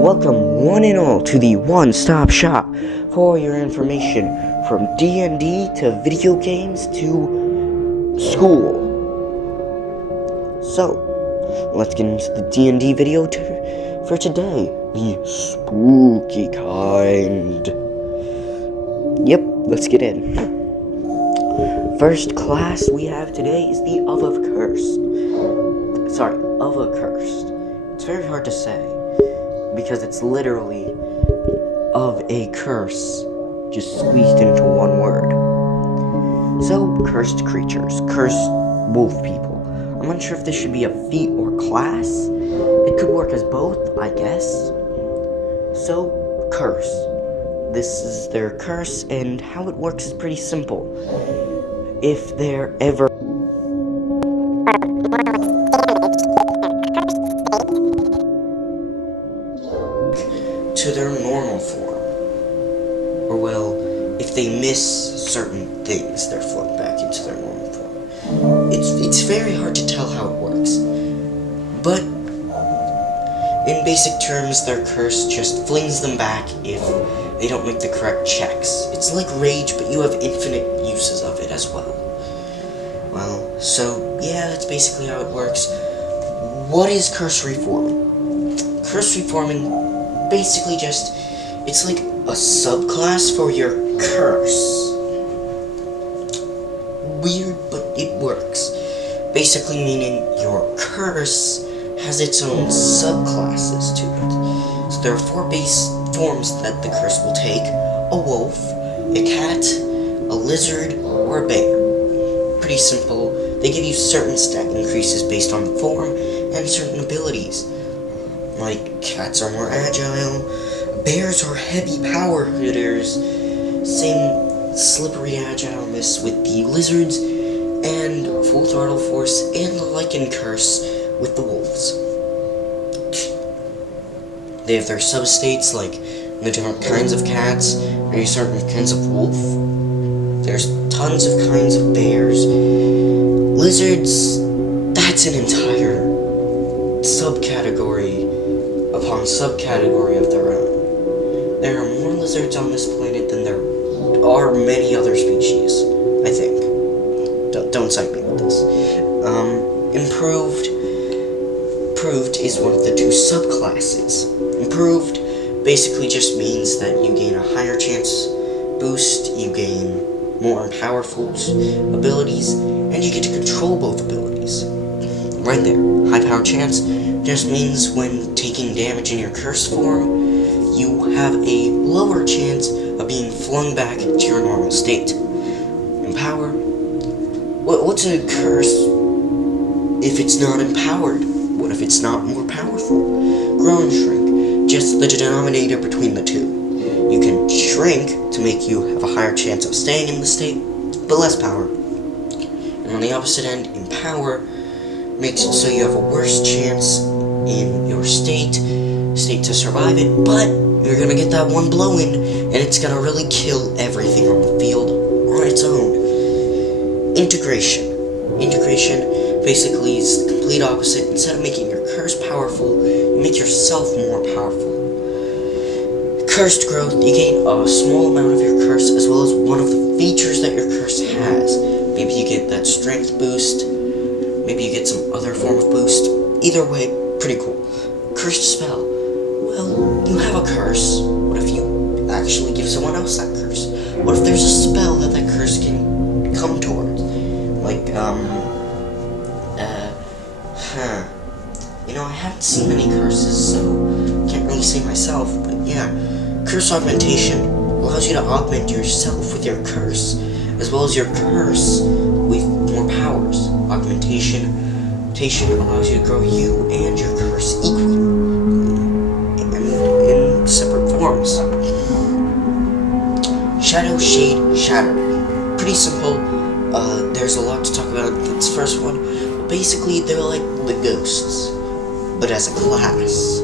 Welcome one and all to the one-stop shop for your information from D&D to video games to school. So, let's get into the D&D video for today, the spooky kind. Yep, let's get in. First class we have today is the Of a Cursed. It's very hard to say, because it's literally of a curse, just squeezed into one word. So, cursed creatures, cursed wolf people. I'm unsure if this should be a feat or class. It could work as both, I guess. So, curse. This is their curse, and how it works is pretty simple. If they're ever to their normal form, or well, if they miss certain things, they're flung back into their normal form. It's very hard to tell how it works, but in basic terms, their curse just flings them back if they don't make the correct checks. It's like rage, but you have infinite uses of it as well. Well, so yeah, that's basically how it works. What is curse reforming? Curse reforming basically just, it's like a subclass for your curse. Weird, but it works. Basically meaning your curse has its own subclasses to it. So there are 4 base forms that the curse will take: a wolf, a cat, a lizard, or a bear. Pretty simple. They give you certain stat increases based on the form and certain abilities. Like, cats are more agile, bears are heavy power hitters, same slippery agileness with the lizards, and full throttle force and the lichen curse with the wolves. They have their substates, like the different kinds of cats, or certain kinds of wolf. There's tons of kinds of bears. Lizards, that's an entire subcategory upon subcategory of their own. There are more lizards on this planet than there are many other species, I think. Don't cite me with this. Improved is one of the 2 subclasses. Improved basically just means that you gain a higher chance boost, you gain more powerful abilities, and you get to control both abilities. Right there. High power chance just means when taking damage in your curse form, you have a lower chance of being flung back to your normal state. Empower. What's a curse if it's not empowered? What if it's not more powerful? Grow and shrink. Just the denominator between the 2. You can shrink to make you have a higher chance of staying in the state, but less power. And on the opposite end, empower makes it so you have a worse chance in your state to survive it, but you're gonna get that one blow in, and it's gonna really kill everything on the field on its own. Integration basically is the complete opposite. Instead of making your curse powerful, you make yourself more powerful. Cursed growth, you gain a small amount of your curse as well as one of the features that your curse has. Maybe you get that strength boost, maybe you get some other form of boost. Either way, pretty cool. Cursed spell. Well, you have a curse. What if you actually give someone else that curse? What if there's a spell that curse can come towards? Like, You know, I haven't seen many curses, so can't really say myself, but yeah. Curse augmentation allows you to augment yourself with your curse, as well as your curse with more powers. Augmentation allows you to grow you and your curse equally, and in separate forms. Shadow, Shade, Shatter. Pretty simple. There's a lot to talk about in this first one, but basically they're like the ghosts, but as a class.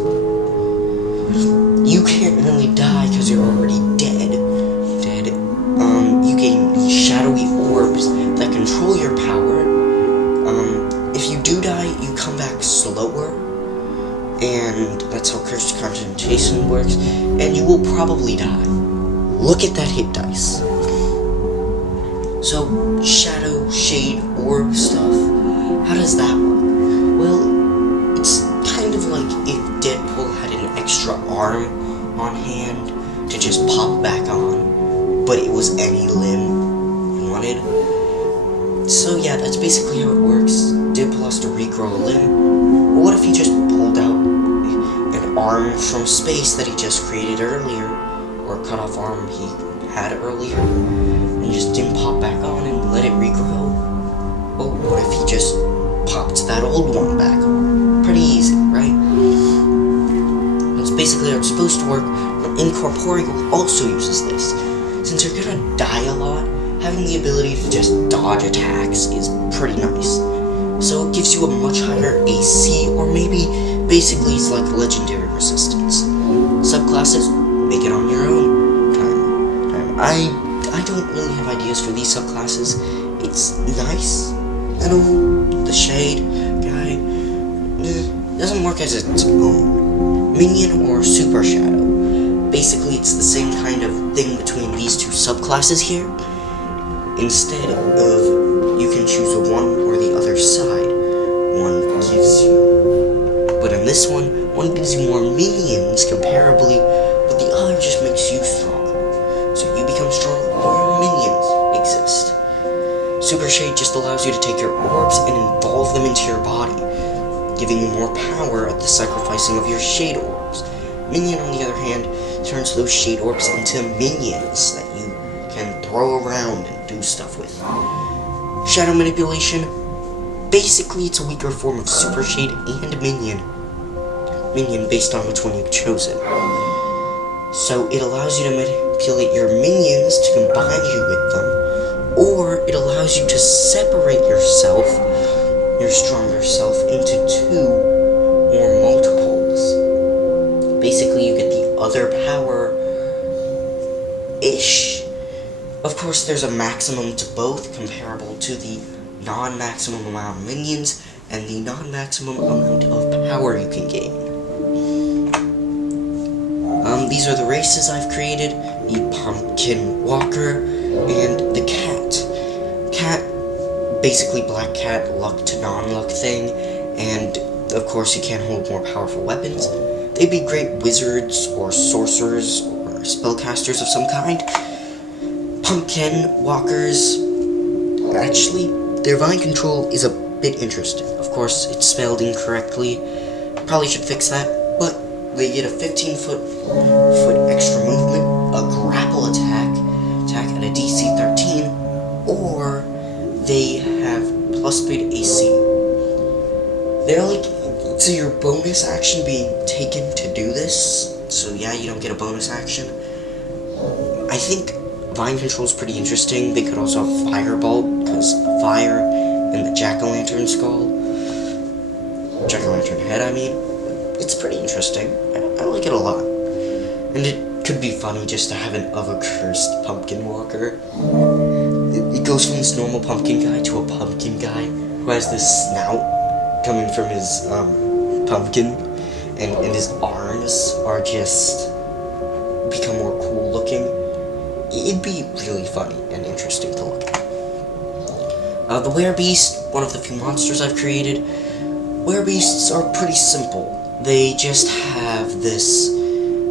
You can't really die because you're already dead. You gain these shadowy orbs that control your power. If you do die, you come back slower, and that's how cursed concentration works, and you will probably die. Look at that hit dice. So, shadow, shade, orb stuff, how does that work? Well, it's kind of like if Deadpool had an extra arm on hand to just pop back on, but it was any limb you wanted. So yeah, that's basically how it works. Deadpool has to regrow a limb. But what if he just pulled out an arm from space that he just created earlier, or a cut-off arm he had earlier, and just didn't pop back on and let it regrow? Oh, what if he just popped that old one back on? Pretty easy, right? That's basically how it's supposed to work. Incorporeal also uses this. Since you're gonna die a lot, having the ability to just dodge attacks is pretty nice. So it gives you a much higher AC, or maybe basically it's like legendary resistance. Subclasses, make it on your own time. I don't really have ideas for these subclasses. It's nice and all. The shade guy doesn't work as its own. Minion or super shadow. Basically it's the same kind of thing between these two subclasses here. Instead of you can choose a one or the other side, one gives you. But in this one gives you more minions comparably, but the other just makes you stronger. So you become stronger while your minions exist. Super Shade just allows you to take your orbs and involve them into your body, giving you more power at the sacrificing of your Shade orbs. Minion, on the other hand, turns those Shade orbs into minions that you can throw around and do stuff with. Shadow Manipulation, basically it's a weaker form of Super Shade and Minion based on which one you've chosen. So it allows you to manipulate your minions to combine you with them, or it allows you to separate yourself, your stronger self, into two or multiples. Basically you get the other power-ish. Of course, there's a maximum to both, comparable to the non-maximum amount of minions and the non-maximum amount of power you can gain. These are the races I've created: the Pumpkin Walker and the Cat. Cat, basically Black Cat, luck to non-luck thing, and of course you can't hold more powerful weapons. They'd be great wizards or sorcerers or spellcasters of some kind. Pumpkin Walkers, actually, their Vine Control is a bit interesting. Of course, it's spelled incorrectly. Probably should fix that, but they get a 15-foot extra movement, a grapple attack at a DC 13, or they have plus speed AC. They're like, so your bonus action being taken to do this, so yeah, you don't get a bonus action. I think Vine Control is pretty interesting. They could also have Fireball, because fire in the Jack-o'-lantern skull. Jack-o'-lantern head, I mean. It's pretty interesting. I like it a lot. And it could be funny just to have an cursed Pumpkin Walker. It goes from this normal pumpkin guy to a pumpkin guy who has this snout coming from his pumpkin, and his arms are just become more cool looking. It'd be really funny and interesting to look at. The Werebeast, one of the few monsters I've created. Werebeasts are pretty simple. They just have this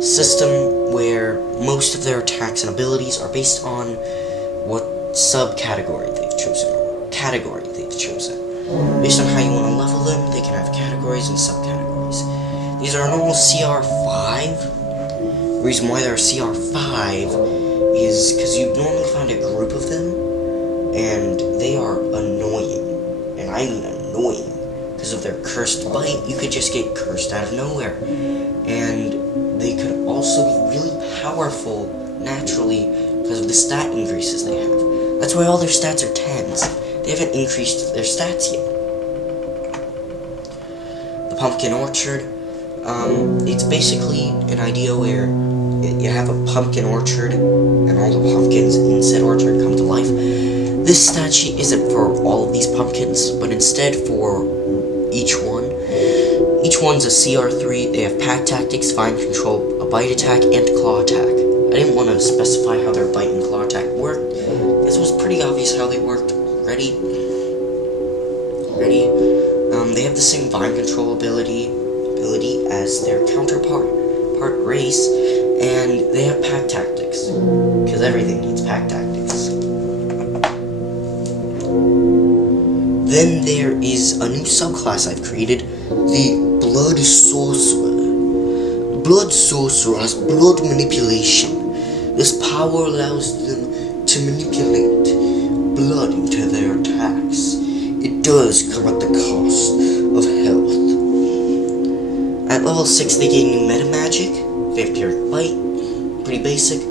system where most of their attacks and abilities are based on what subcategory they've chosen, or category they've chosen. Based on how you want to level them, they can have categories and subcategories. These are normal CR5. The reason why they're CR5 is because you normally find a group of them, and they are annoying. And I mean annoying. Because of their cursed bite, you could just get cursed out of nowhere. And they could also be really powerful naturally because of the stat increases they have. That's why all their stats are 10s. They haven't increased their stats yet. The Pumpkin Orchard, it's basically an idea where you have a pumpkin orchard, and all the pumpkins in said orchard come to life. This stat sheet isn't for all of these pumpkins, but instead for each one, Each one's a CR3. They have pack tactics, vine control, a bite attack, and claw attack. I didn't want to specify how their bite and claw attack worked. This was pretty obvious how they worked. Ready? They have the same vine control ability as their counterpart, race, and they have pack tactics, because everything needs pack tactics. Then there is a new subclass I've created, the Blood Sorcerer. Blood Sorcerer has blood manipulation. This power allows them to manipulate blood into their attacks. It does come at the cost of health. At level 6 they gain new meta magic, Vampiric Bite, pretty basic.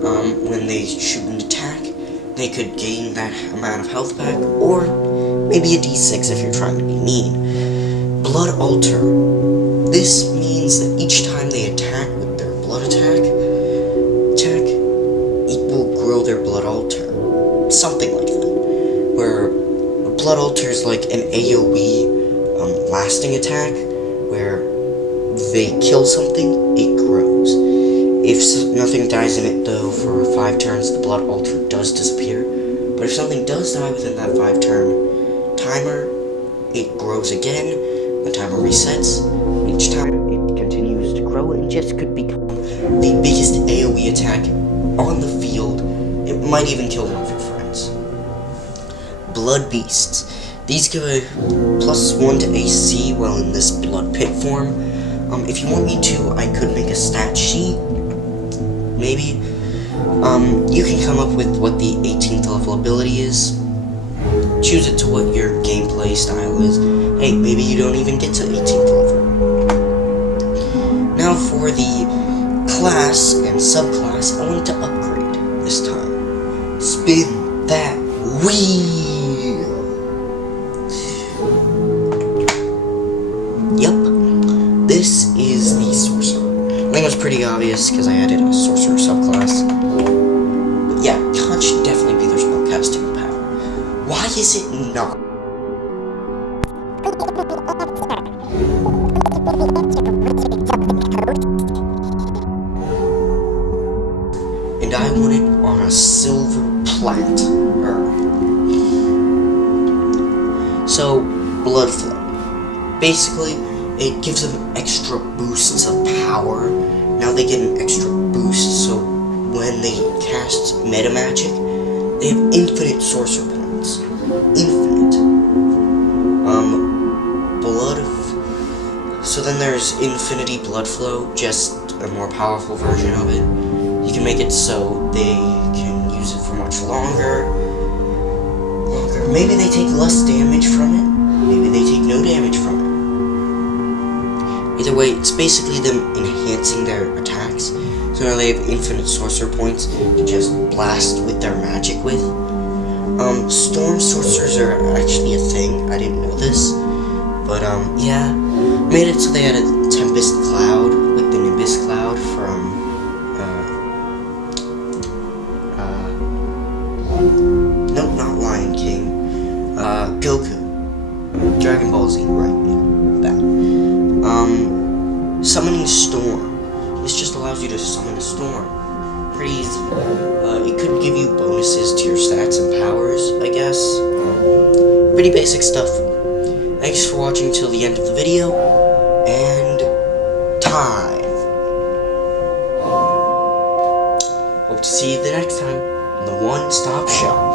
When they shoot an attack, they could gain that amount of health back, or maybe a d6 if you're trying to be mean. Blood Alter. This means that each time they attack with their blood attack, it will grow their Blood Alter. Something like that. Where Blood Alter is like an AoE lasting attack, where they kill something, it grows. If nothing dies in it though for 5 turns, the Blood Alter does disappear. But if something does die within that 5-turn timer, it grows again. The timer resets. Each time it continues to grow and just could become the biggest AoE attack on the field. It might even kill one of your friends. Blood Beasts. These give a +1 to AC while in this Blood Pit form. If you want me to, I could make a stat sheet. Maybe. You can come up with what the 18th level ability is. Choose it to what your gameplay style is. Hey, maybe you don't even get to 18th level. Now for the class and subclass, I wanted to upgrade this time. Spin that wheel! Yep, this is the Sorcerer. I think it was pretty obvious because I added a Sorcerer subclass. But yeah, Touch should definitely be their spellcasting power. Why is it not? And I want it on a silver platter. So, Blood Flow. Basically, it gives them extra boosts of power. Now they get an extra boost, so when they cast meta magic, they have infinite sorcerer points. Infinite. So then there's Infinity Blood Flow, just a more powerful version of it. You can make it so they can use it for much longer. Maybe they take less damage from it. Maybe they take no damage from it. Either way, it's basically them enhancing their attacks. So now they have infinite sorcerer points to just blast with their magic with. Storm sorcerers are actually a thing. I didn't know this. But, yeah. Made it so they had a Tempest Cloud, like the Nimbus Cloud from, nope, not Lion King. Goku. Dragon Ball Z, right, yeah, that. Summoning Storm. This just allows you to summon a storm. Pretty easy. It could give you bonuses to your stats and powers, I guess. Pretty basic stuff. Thanks for watching till the end of the video, and time. Hope to see you the next time on the One Stop Shop.